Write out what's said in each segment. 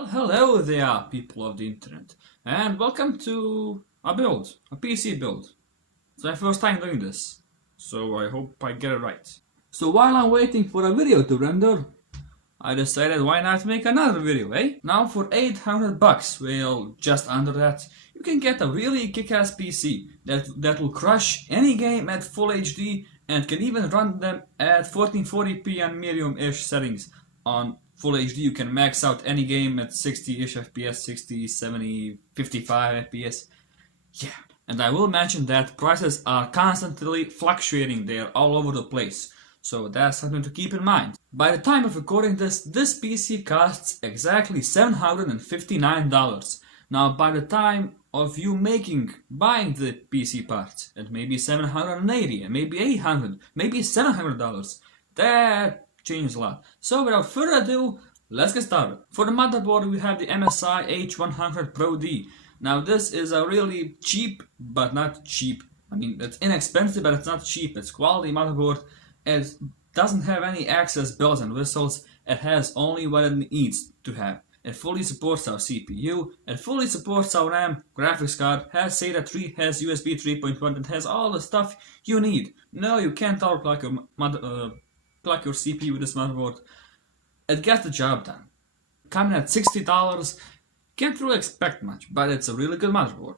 Well, hello there, people of the internet, and welcome to a PC build. It's my first time doing this, so I hope I get it right. So while I'm waiting for a video to render, I decided why not make another video, eh? Now for 800 bucks, well, just under that, you can get a really kick-ass PC that will crush any game at full HD and can even run them at 1440p and medium-ish settings. On full HD you can max out any game at 60-ish FPS, 60, 70, 55 FPS. Yeah, and I will mention that prices are constantly fluctuating, they're all over the place. So that's something to keep in mind. By the time of recording this PC costs exactly $759. Now by the time of you buying the PC parts, it may be $780, and maybe $800, maybe $700. That changes a lot. So without further ado, let's get started. For the motherboard we have the MSI H100 Pro D. Now this is a really cheap, but not cheap. I mean, it's inexpensive, but it's not cheap. It's quality motherboard. It doesn't have any excess bells and whistles. It has only what it needs to have. It fully supports our CPU, it fully supports our RAM, graphics card, has SATA 3, has USB 3.1, it has all the stuff you need. No, you can't overclock your CPU with this motherboard. It gets the job done. Coming at $60, can't really expect much, but it's a really good motherboard.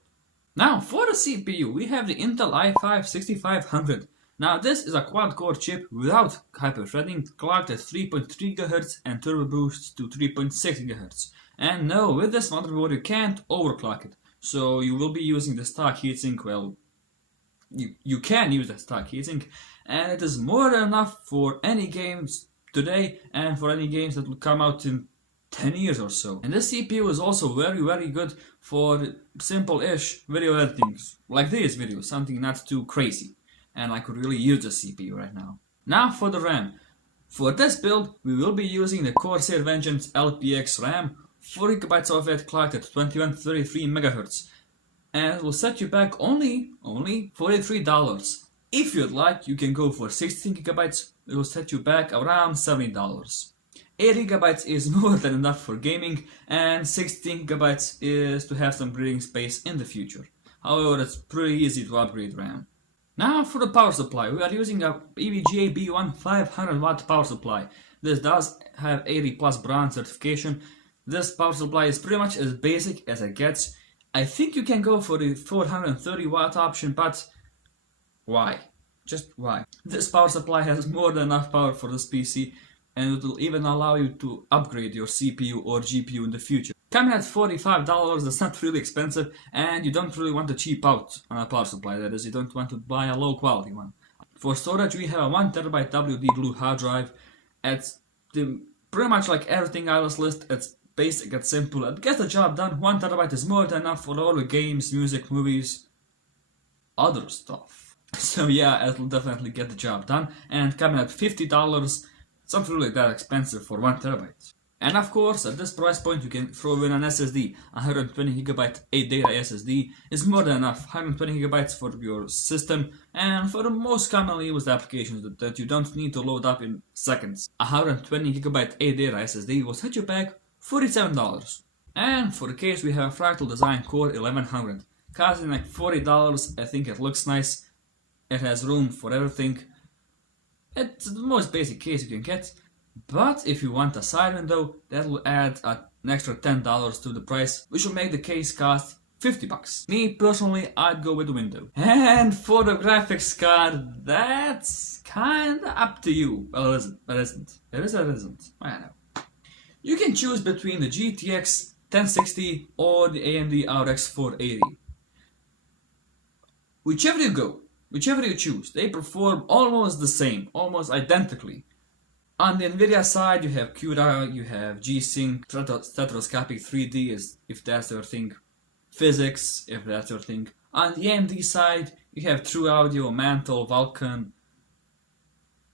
Now for the CPU, we have the Intel i5-6500. Now this is a quad-core chip without hyper-threading, clocked at 3.3 GHz and turbo boost to 3.6 GHz. And no, with this motherboard you can't overclock it, so you will be using the stock heatsink. Well, you can use the stock heatsink, and it is more than enough for any games today and for any games that will come out in 10 years or so. And this CPU is also very good for simple-ish video editing, like these videos, something not too crazy. And I could really use the CPU right now. Now for the RAM. For this build, we will be using the Corsair Vengeance LPX RAM, 4GB of it clocked at 2133 MHz. And it will set you back only $43. If you'd like, you can go for 16GB, it will set you back around $70. 8GB is more than enough for gaming, and 16GB is to have some breathing space in the future. However, it's pretty easy to upgrade RAM. Now for the power supply, we are using a EVGA B1 500 watt power supply. This does have 80 plus bronze certification. This power supply is pretty much as basic as it gets. I think you can go for the 430 watt option, but why? Just why? This power supply has more than enough power for this PC, and it will even allow you to upgrade your CPU or GPU in the future. Coming at $45, that's not really expensive, and you don't really want to cheap out on a power supply, that is, you don't want to buy a low quality one. For storage, we have a 1TB WD Blue hard drive. It's pretty much like everything on this list. It's basic, it's simple, it gets the job done. 1TB is more than enough for all the games, music, movies, other stuff. So yeah, it'll definitely get the job done, and coming at $50, it's not really that expensive for 1TB. And of course, at this price point, you can throw in an SSD. 120GB 8 data SSD is more than enough. 120GB for your system, and for the most commonly used applications that you don't need to load up in seconds. 120GB 8 data SSD will set you back $47. And for the case, we have a Fractal Design Core 1100, costing like $40. I think it looks nice. It has room for everything. It's the most basic case you can get. But if you want a side window, that will add an extra $10 to the price, which will make the case cost $50. Me personally, I'd go with the window. And for the graphics card, that's kinda up to you. Well, it isn't. It isn't. I know. You can choose between the GTX 1060 or the AMD RX 480. Whichever you choose, they perform almost the same, almost identically. On the Nvidia side, you have CUDA, you have G-Sync, stereoscopic 3D, if that's your thing, physics, if that's your thing. On the AMD side, you have True Audio, Mantle, Vulcan.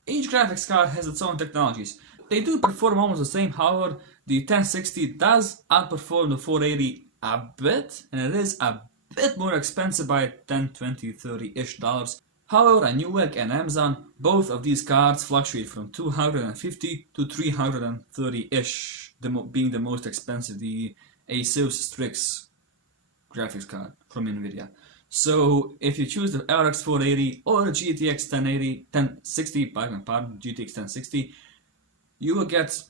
Each graphics card has its own technologies. They do perform almost the same, however, the 1060 does outperform the 480 a bit, and it is a bit more expensive by 10, 20, 30-ish dollars. However, on Newegg and Amazon, both of these cards fluctuate from $250 to $330-ish. being the most expensive, the Asus Strix graphics card from Nvidia. So if you choose the RX 480 or the GTX 1060, pardon, GTX 1060, you will get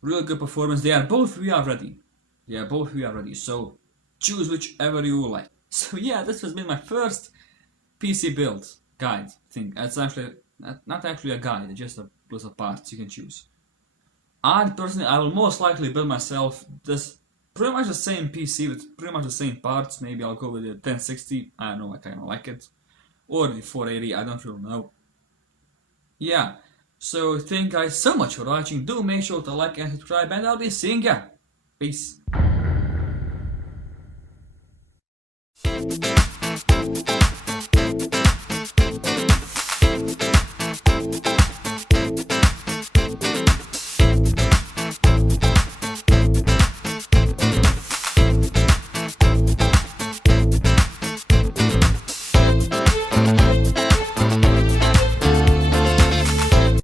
real good performance. They are both VR ready. So choose whichever you like. So yeah, this has been my first PC build guide thing. It's actually not actually a guide, it's just a list of parts you can choose. I will most likely build myself this pretty much the same PC with pretty much the same parts. Maybe I'll go with the 1060. I don't know, I kind of like it, or the 480. I don't really know. Yeah. So thank you guys so much for watching. Do make sure to like and subscribe, and I'll be seeing ya. Peace.